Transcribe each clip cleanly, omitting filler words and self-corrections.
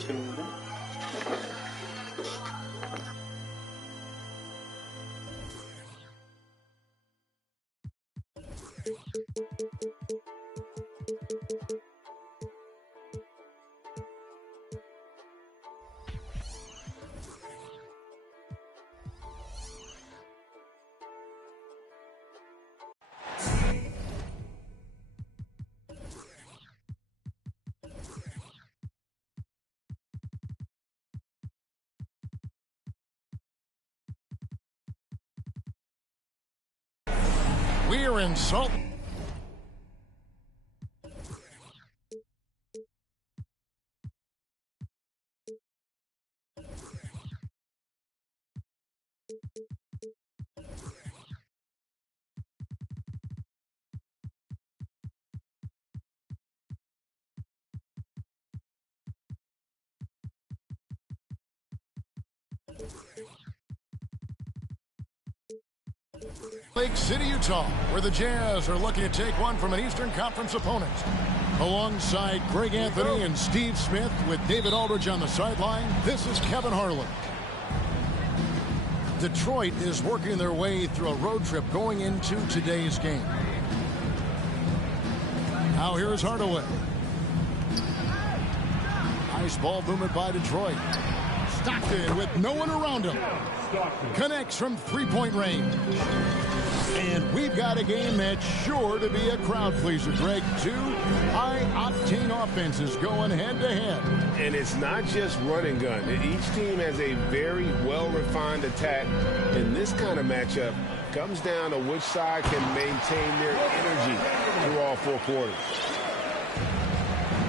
재밌는데? We're in Salt. Lake City, Utah, where the Jazz are looking to take one from an Eastern Conference opponent. Alongside Greg Anthony and Steve Smith with David Aldridge on the sideline, this is Kevin Harlan. Detroit is working their way through a road trip going into today's game. Now here's Hardaway. Nice ball movement by Detroit. Stockton with no one around him. Connects from three-point range. And we've got a game that's sure to be a crowd pleaser, Greg. Two high-octane offenses going head-to-head. And it's not just run and gun. Each team has a very well-refined attack. And this kind of matchup comes down to which side can maintain their energy through all four quarters.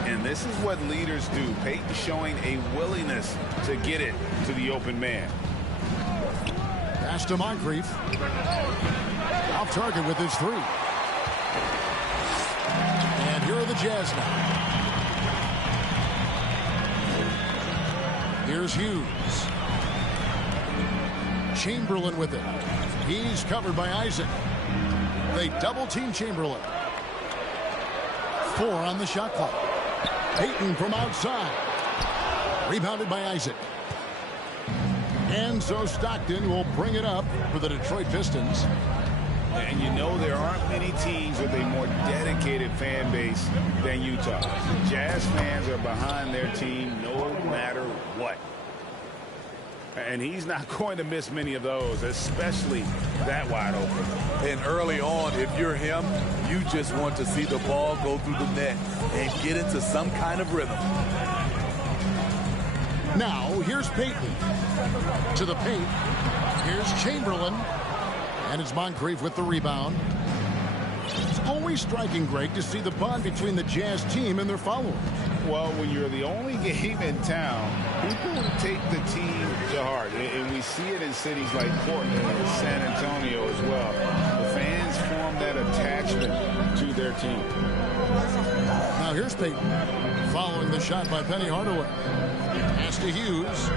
And this is what leaders do. Peyton showing a willingness to get it to the open man. Pass to Moncrief. Off target with his three. And here are the Jazz now. Here's Hughes. Chamberlain with it. He's covered by Isaac. They double-team Chamberlain. 4 on the shot clock. Peyton from outside. Rebounded by Isaac. And so Stockton will bring it up for the Detroit Pistons. And you know there aren't many teams with a more dedicated fan base than Utah. Jazz fans are behind their team no matter what. And he's not going to miss many of those, especially that wide open. And early on, if you're him, you just want to see the ball go through the net and get into some kind of rhythm. Now, here's Peyton. To the paint. Here's Chamberlain. And it's Moncrief with the rebound. It's always striking, Greg, to see the bond between the Jazz team and their followers. Well, when you're the only game in town, people take the team to heart. And we see it in cities like Portland and San Antonio as well. The fans form that attachment to their team. Now here's Peyton. Following the shot by Penny Hardaway. Pass to Hughes.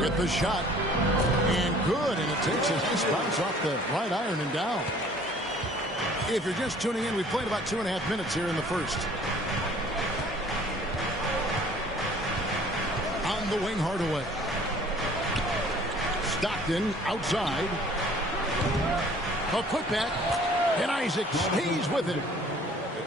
With the shot. And good. And it takes a nice bounce off the right iron and down. If you're just tuning in, we've played about 2.5 minutes here in the first. On the wing, Hardaway. Stockton outside. A putback. And Isaac stays with it.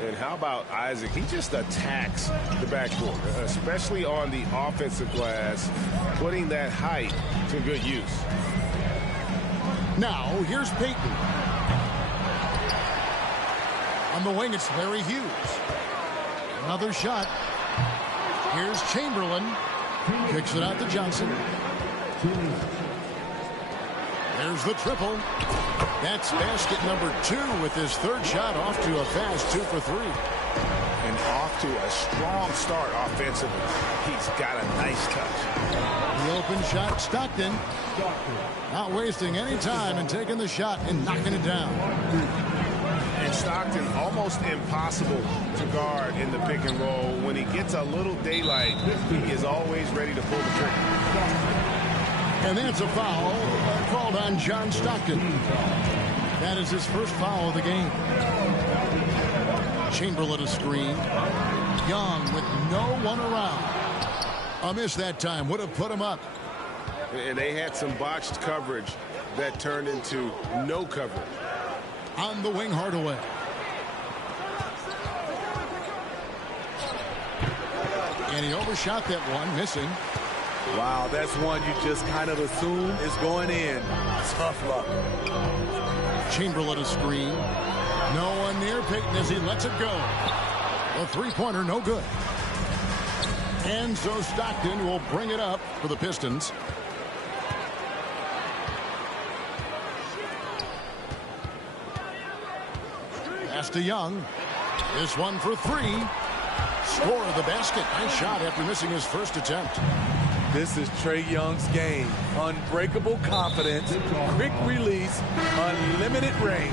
And how about Isaac? He just attacks the backcourt, especially on the offensive glass, putting that height to good use. Now, here's Peyton. On the wing, it's Larry Hughes. Another shot. Here's Chamberlain. Kicks it out to Johnson. There's the triple. That's basket number 2 with his third shot, off to a fast 2 for 3. And off to a strong start offensively. He's got a nice touch. The open shot, Stockton. Not wasting any time and taking the shot and knocking it down. And Stockton almost impossible to guard in the pick and roll. When he gets a little daylight, he is always ready to pull the trigger. And that's a foul called on John Stockton. That is his first foul of the game. Chamberlain a screen. Young with no one around. A miss that time would have put him up. And they had some botched coverage that turned into no coverage. On the wing, Hardaway. And he overshot that one, missing. Wow, that's one you just kind of assume is going in. Tough luck. Chamberlain a screen. No one near Payton as he lets it go. A three-pointer, no good. And so Stockton will bring it up for the Pistons. Pass to Young. This one for 3. Score of the basket. Nice shot after missing his first attempt. This is Trae Young's game. Unbreakable confidence, quick release, unlimited range.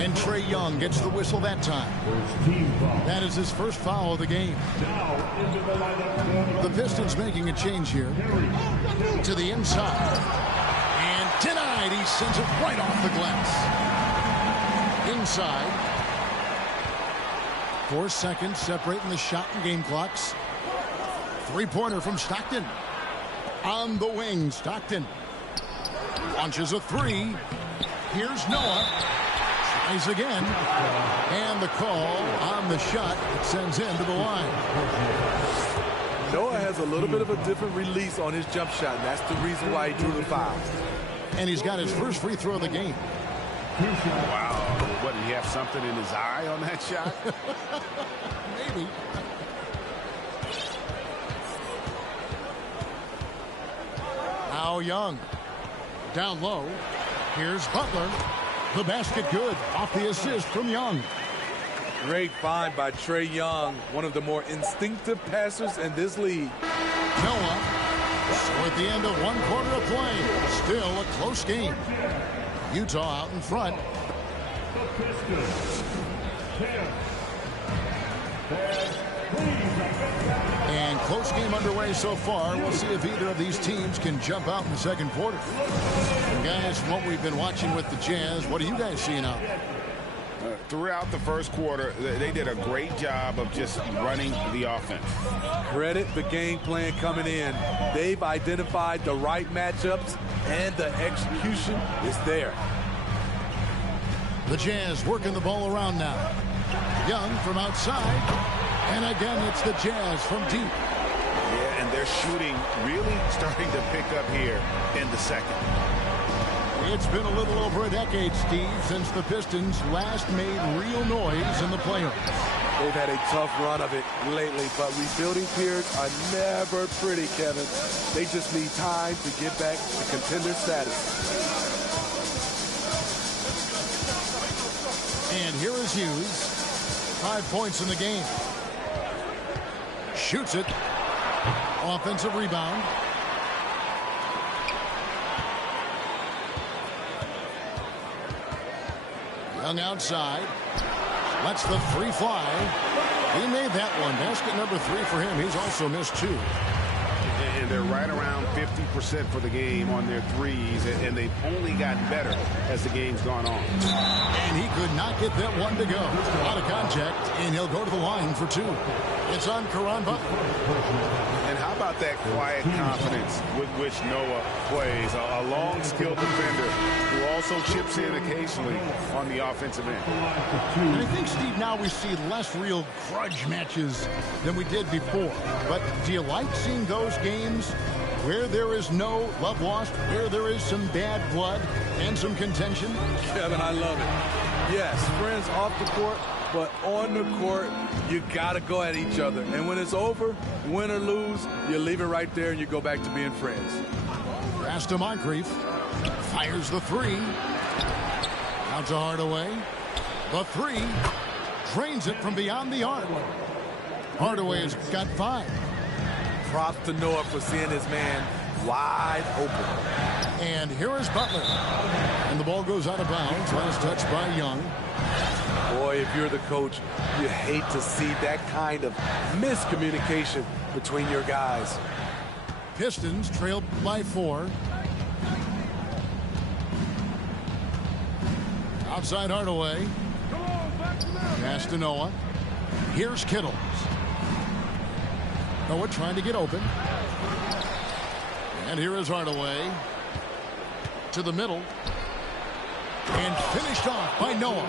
And Trae Young gets the whistle that time. That is his first foul of the game. The Pistons making a change here. To the inside. And denied. He sends it right off the glass. Inside. 4 seconds separating the shot and game clocks. Three-pointer from Stockton. On the wing, Stockton. Launches a 3. Here's Noah. Tries again. And the call on the shot that sends him to the line. Noah has a little bit of a different release on his jump shot. And that's the reason why he drew the foul. And he's got his first free throw of the game. Wow. What, did he have something in his eye on that shot? Maybe. Now Young. Down low. Here's Butler. The basket good. Off the assist from Young. Great find by Trae Young, one of the more instinctive passers in this league. Noah. So at the end of 1 quarter of play, still a close game. Utah out in front. And close game underway so far. We'll see if either of these teams can jump out in the second quarter. Guys, from what we've been watching with the Jazz, what are you guys seeing out there? Throughout the first quarter, they did a great job of just running the offense. Credit the game plan coming in. They've identified the right matchups, and the execution is there. The Jazz working the ball around now. Young from outside. And again, it's the Jazz from deep. Yeah, and they're shooting really starting to pick up here in the second. It's been a little over a decade, Steve, since the Pistons last made real noise in the playoffs. They've had a tough run of it lately, but rebuilding periods are never pretty, Kevin. They just need time to get back to contender status. And here is Hughes. 5 points in the game. Shoots it. Offensive rebound. Young outside. Lets the 3 fly. He made that one. Basket number 3 for him. He's also missed 2. And they're right around 50% for the game on their threes, and they've only gotten better as the game's gone on. And he could not get that one to go. A lot of contact, and he'll go to the line for 2. It's on Caron Butler. And how about that quiet confidence with which Noah plays? A long, skilled defender who also chips in occasionally on the offensive end. And I think, Steve, now we see less real grudge matches than we did before. But do you like seeing those games where there is no love lost, where there is some bad blood and some contention? Kevin, I love it. Yes, friends off the court, but on the court, you got to go at each other. And when it's over, win or lose, you leave it right there and you go back to being friends. Pass to Moncrief. Fires the three. Out to Hardaway. The three. Drains it from beyond the arc. Hardaway has got 5. Props to Noah for seeing his man wide open. And here is Butler. And the ball goes out of bounds. Last touch by Young. Boy, if you're the coach, you hate to see that kind of miscommunication between your guys. Pistons trailed by 4. Outside Hardaway. Pass to Noah. Here's Kittles. Noah trying to get open. And here is Hardaway. To the middle. And finished off by Noah.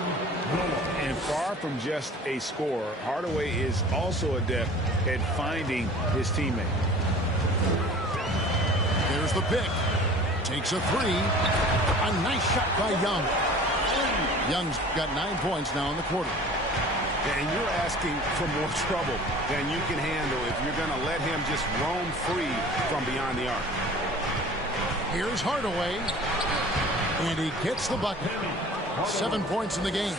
And far from just a scorer, Hardaway is also adept at finding his teammate. There's the pick. Takes a 3. A nice shot by Young. Young's got 9 points now in the quarter. And you're asking for more trouble than you can handle if you're going to let him just roam free from beyond the arc. Here's Hardaway. And he gets the bucket. 7 points in the game.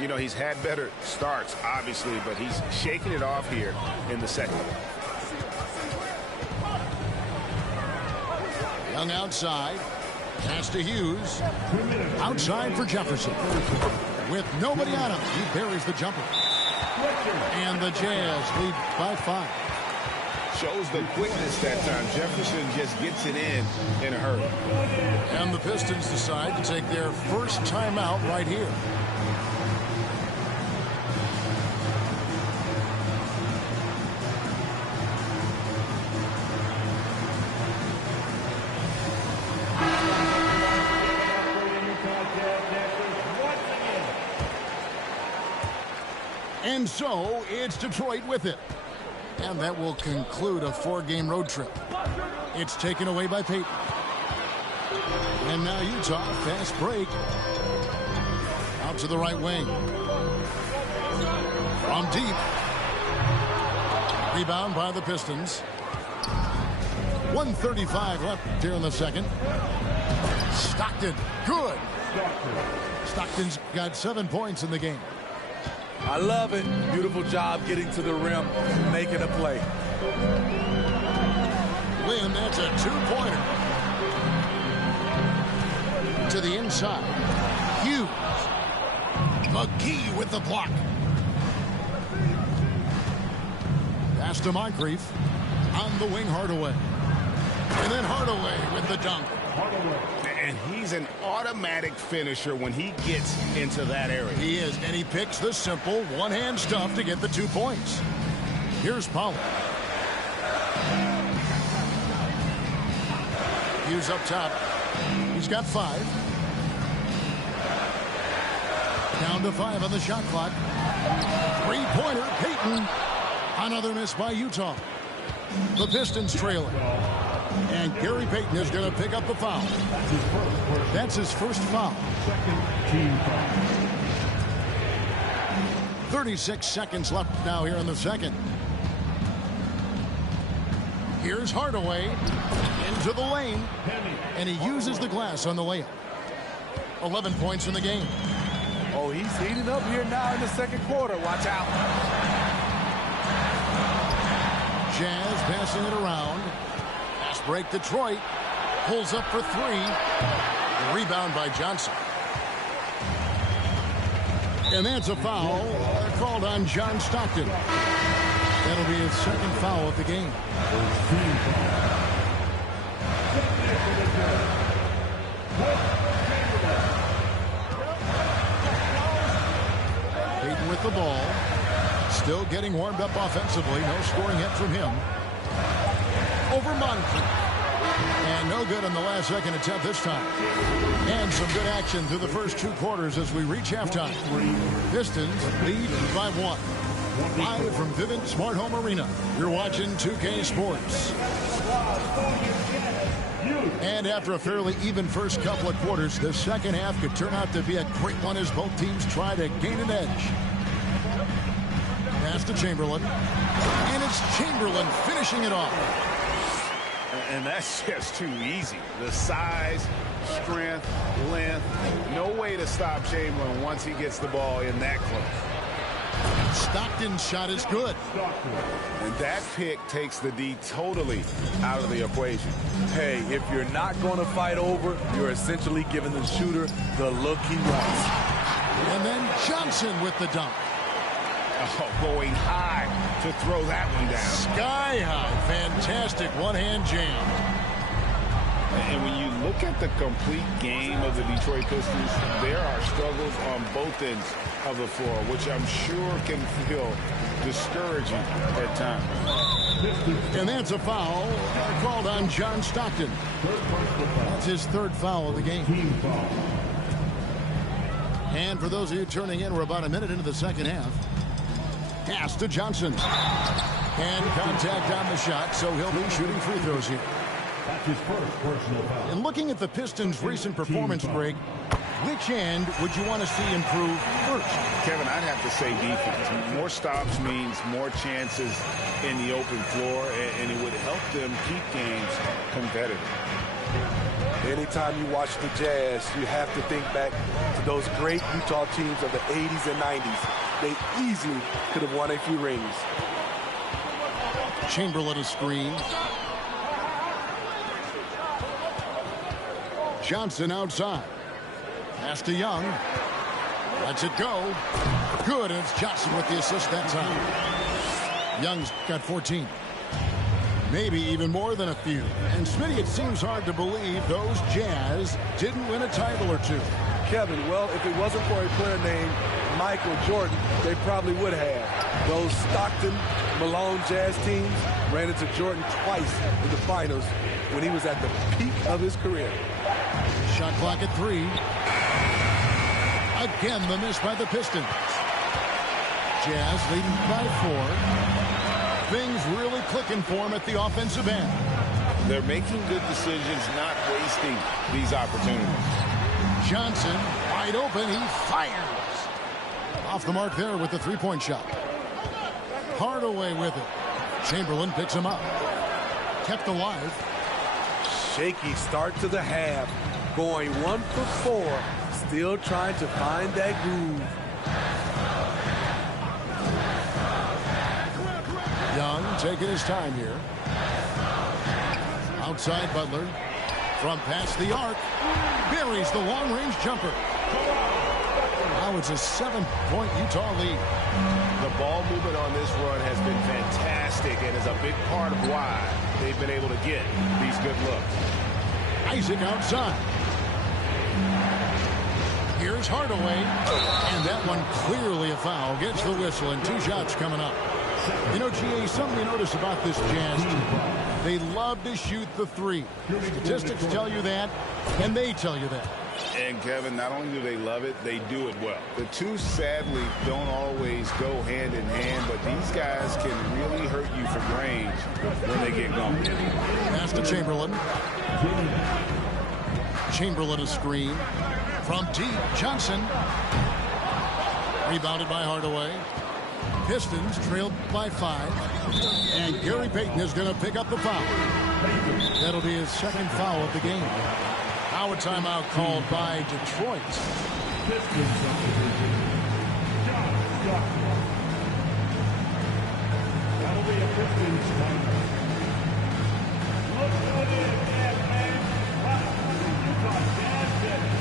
You know, he's had better starts, obviously, but he's shaking it off here in the second. Young outside. Pass to Hughes. Outside for Jefferson. With nobody on him, he buries the jumper. And the Jazz lead by 5. Shows the quickness that time. Jefferson just gets it in a hurry. And the Pistons decide to take their first timeout right here. And so it's Detroit with it. And that will conclude a 4-game road trip. It's taken away by Payton. And now Utah, fast break. Out to the right wing. From deep. Rebound by the Pistons. 1:35 left here in the second. Stockton, good. Stockton's got 7 points in the game. I love it. Beautiful job getting to the rim, making a play. Lynn, that's a 2-pointer. To the inside. Hughes. McGee with the block. Pass to Moncrief. On the wing, Hardaway. And then Hardaway with the dunk. And he's an automatic finisher when he gets into that area. He is, and he picks the simple one-hand stuff to get the 2 points. Here's Pollard. Hughes up top. He's got 5. Down to 5 on the shot clock. 3-pointer, Payton. Another miss by Utah. The Pistons trailing. And Gary Payton is going to pick up the foul. That's his first foul. 36 seconds left now here in the second. Here's Hardaway into the lane. And he uses the glass on the layup. 11 points in the game. Oh, he's heating up here now in the second quarter. Watch out. Jazz passing it around. Fast break Detroit. Pulls up for 3. Rebound by Johnson. And that's a foul called on John Stockton. That'll be his second foul of the game. Payton with the ball. Still getting warmed up offensively. No scoring yet from him. Over Moncrief. And no good in the last second attempt this time. And some good action through the first 2 quarters as we reach halftime. Pistons lead by 1. Live from Vivint Smart Home Arena. You're watching 2K Sports. And after a fairly even first couple of quarters, the second half could turn out to be a great one as both teams try to gain an edge. Pass to Chamberlain. And it's Chamberlain finishing it off. And that's just too easy. The size, strength, length. No way to stop Chamberlain once he gets the ball in that close. Stockton's shot is good. And that pick takes the D totally out of the equation. Hey, if you're not going to fight over, you're essentially giving the shooter the look he wants. And then Johnson with the dunk. Oh, going high to throw that one down. Sky high. Fantastic one-hand jam. And when you look at the complete game of the Detroit Pistons, there are struggles on both ends of the floor, which I'm sure can feel discouraging at times. And that's a foul called on John Stockton. That's his third foul of the game. And for those of you turning in, we're about a minute into the second half. Pass to Johnson. And contact on the shot, so he'll be shooting free throws here. That's his first personal foul. And looking at the Pistons' recent performance, Greg, which end would you want to see improve first? Kevin, I'd have to say defense. More stops means more chances in the open floor, and it would help them keep games competitive. Anytime you watch the Jazz, you have to think back to those great Utah teams of the 80s and 90s. They easily could have won a few rings. Chamberlain a screen. Johnson outside. Pass to Young. Lets it go. Good, and it's Johnson with the assist that time. Young's got 14. Maybe even more than a few. And Smitty, it seems hard to believe those Jazz didn't win a title or two. Kevin, well, if it wasn't for a player named Michael Jordan, they probably would have. Those Stockton, Malone Jazz teams ran into Jordan twice in the finals when he was at the peak of his career. Shot clock at 3. Again, the miss by the Pistons. Jazz leading by 4. Things really clicking for him at the offensive end. They're making good decisions, not wasting these opportunities. Johnson, wide open, he fires. Off the mark there with the three-point shot. Hardaway with it. Chamberlain picks him up. Kept alive. Shaky start to the half. Going 1 for 4. Still trying to find that groove. Young taking his time here. Outside Butler. From past the arc. Buries the long-range jumper. Now it's a 7-point Utah lead. The ball movement on this run has been fantastic and is a big part of why they've been able to get these good looks. Isaac outside. Here's Hardaway. And that one clearly a foul. Gets the whistle and 2 shots coming up. You know, GA, something you notice about this Jazz team, they love to shoot the 3. Statistics tell you that, and they tell you that. And, Kevin, not only do they love it, they do it well. The two, sadly, don't always go hand in hand, but these guys can really hurt you from range when they get going. Pass to Chamberlain. Chamberlain a screen. From deep, Johnson. Rebounded by Hardaway. Pistons trailed by 5. And Gary Payton is going to pick up the foul. That'll be his second foul of the game. Now a timeout called by Detroit. That'll be a Pistons timeout. Look who it is, Jazz fans. Utah Jazz fans.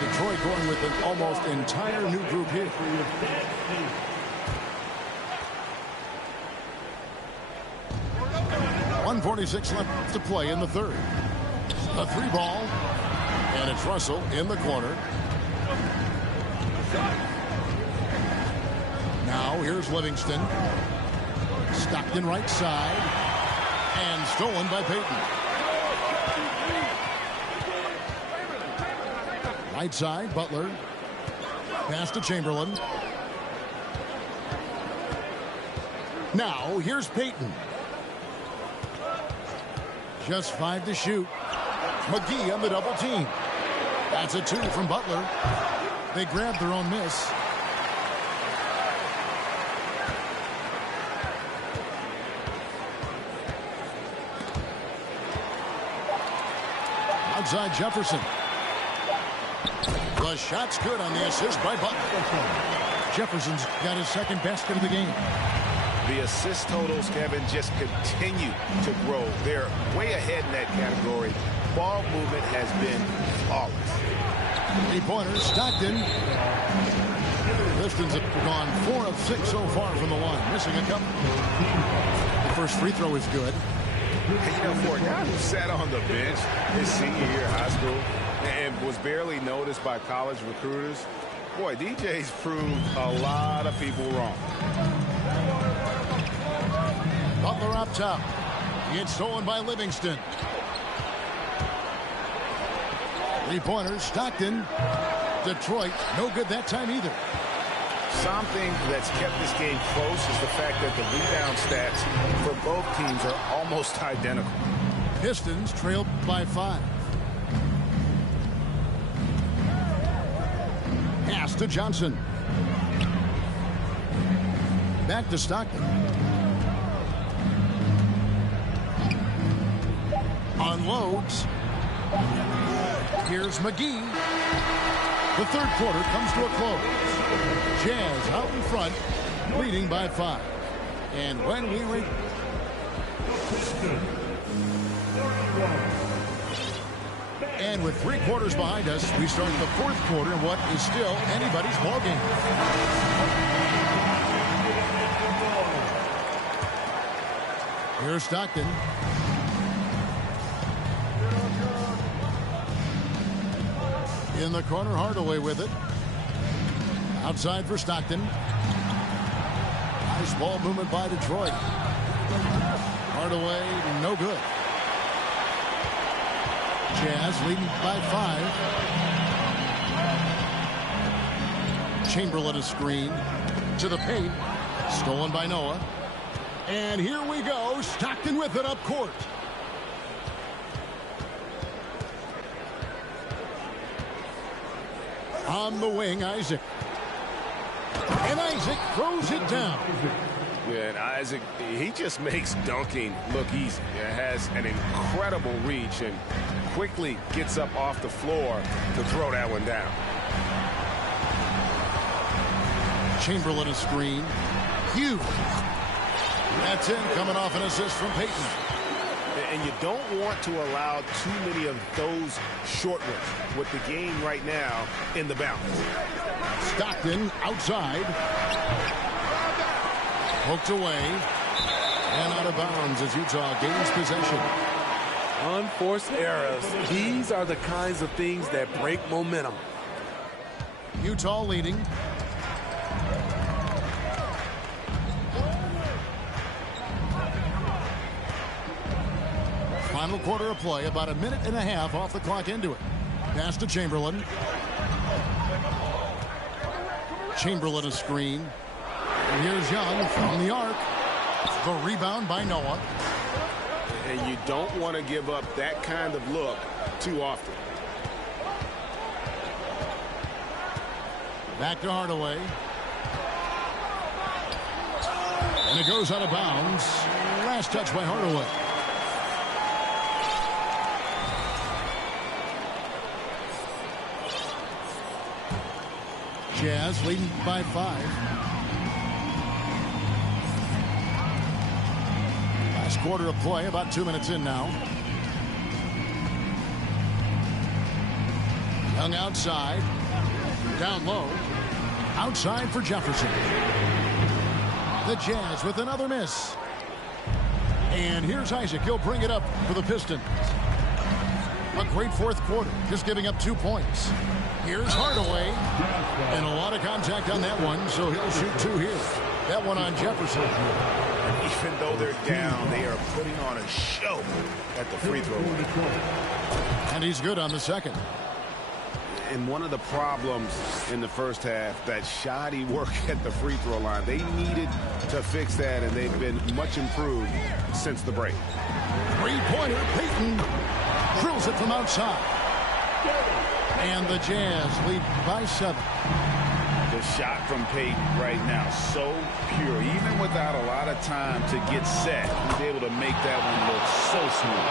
Detroit going with an almost entire new group here. 1:46 left to play in the third. A 3 ball. And it's Russell in the corner. Now here's Livingston. Stockton right side. And stolen by Payton. Right side, Butler. Pass to Chamberlain. Now, here's Payton. Just 5 to shoot. McGee on the double team. That's a 2 from Butler. They grabbed their own miss. outside Jefferson. The shot's good on the assist by Butler. Jefferson's got his second basket of the game. The assist totals, Kevin, just continue to grow. They're way ahead in that category. Ball movement has been flawless. 3-pointer, Stockton. Pistons have gone 4 of 6 so far from the line, missing a couple. The first free throw is good. You know, for a guy who sat on the bench his senior year of high school and was barely noticed by college recruiters, boy, DJ's proved a lot of people wrong. Butler up top. It's stolen by Livingston. 3-pointer, Stockton. Detroit, no good that time either. Something that's kept this game close is the fact that the rebound stats for both teams are almost identical. Pistons trail by 5. Pass to Johnson. Back to Stockton. Unloads. Here's McGee. The third quarter comes to a close. Jazz out in front, leading by 5. And when we reach... And with 3 quarters behind us, we start the fourth quarter in what is still anybody's ball game. Here's Stockton. In the corner, Hardaway with it. Outside for Stockton. Nice ball movement by Detroit. Hardaway, no good. Jazz leading by 5. Chamberlain a screen to the paint. Stolen by Noah. And here we go. Stockton with it up court. On the wing, Isaac. And Isaac throws it down. Yeah, and Isaac, he just makes dunking look easy. It has an incredible reach and quickly gets up off the floor to throw that one down. Chamberlain a screen. Hughes. That's in, coming off an assist from Payton. And you don't want to allow too many of those short ones with the game right now in the balance. Stockton outside. Poked away. And out of bounds as Utah gains possession. Unforced errors. These are the kinds of things that break momentum. Utah leading. Final quarter of play, about a minute and a half off the clock into it. Pass to Chamberlain. Chamberlain a screen. And here's Young from the arc. The rebound by Noah. And you don't want to give up that kind of look too often. Back to Hardaway. And it goes out of bounds. Last touch by Hardaway. Jazz leading by 5. Last quarter of play, about 2 minutes in now. Young outside. Down low. Outside for Jefferson. The Jazz with another miss. And here's Isaac. He'll bring it up for the Pistons. A great fourth quarter, just giving up 2 points. Here's Hardaway. And a lot of contact on that one, so he'll shoot 2 here. That one on Jefferson. Even though they're down, they are putting on a show at the free throw line. And he's good on the second. And one of the problems in the first half, that shoddy work at the free throw line. They needed to fix that, and they've been much improved since the break. 3-pointer, Payton drills it from outside. And the Jazz lead by 7. The shot from Payton right now, so pure. Even without a lot of time to get set, he's able to make that one look so smooth.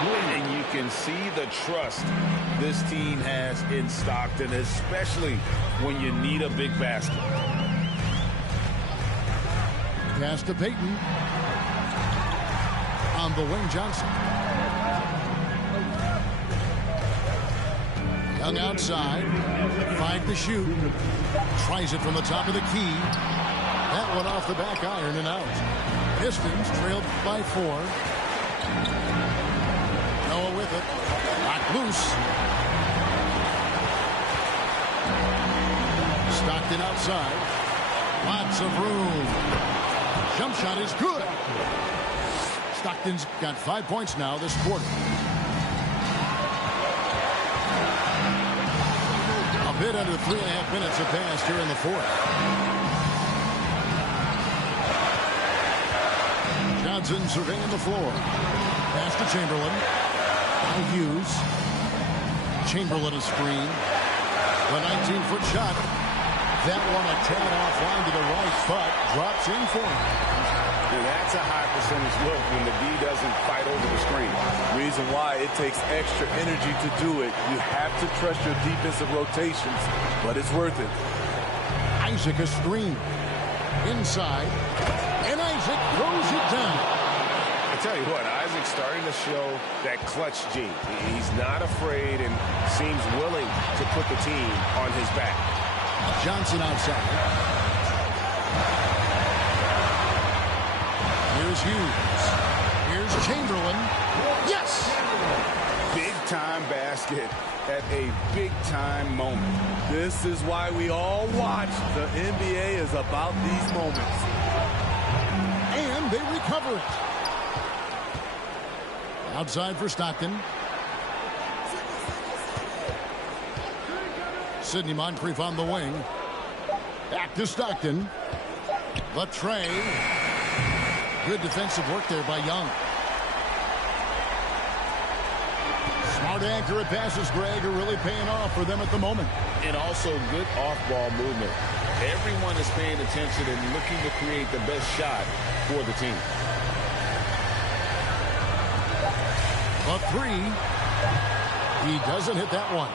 And you can see the trust this team has in Stockton, especially when you need a big basket. Pass to Payton. On the wing, Johnson. Young outside. 5 to shoot. Tries it from the top of the key. That one off the back iron and out. Pistons trailed by 4. Noah with it. Locked loose. Stockton outside. Lots of room. Jump shot is good. Stockton's got 5 points now this quarter. A bit under 3.5 minutes have passed here in the fourth. Johnson surveying the floor. Pass to Chamberlain. Now Hughes. Chamberlain a screen. The 19-foot shot. That one a tad offline to the right, but drops in for him. And that's a high percentage look when the D doesn't fight over the screen. Reason why it takes extra energy to do it. You have to trust your defensive rotations, but it's worth it. Isaac a screen. Inside. And Isaac throws it down. I tell you what, Isaac's starting to show that clutch gene. He's not afraid and seems willing to put the team on his back. Johnson outside. Here's Hughes. Here's Chamberlain. Yes! Big-time basket at a big-time moment. This is why we all watch. The NBA is about these moments. And they recover it. Outside for Stockton. Sidney Moncrief on the wing. Back to Stockton. The tray. Good defensive work there by Young. Smart, accurate passes, Greg, are really paying off for them at the moment. And also good off-ball movement. Everyone is paying attention and looking to create the best shot for the team. A 3. He doesn't hit that one.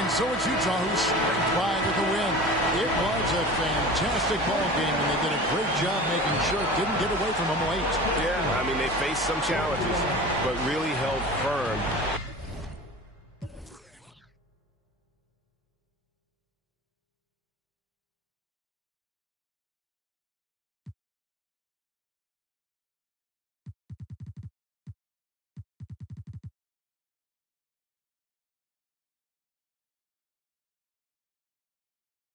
And so it's Utah who scraped by with the win. It was a fantastic ball game, and they did a great job making sure it didn't get away from them late. Yeah, I mean, they faced some challenges, but really held firm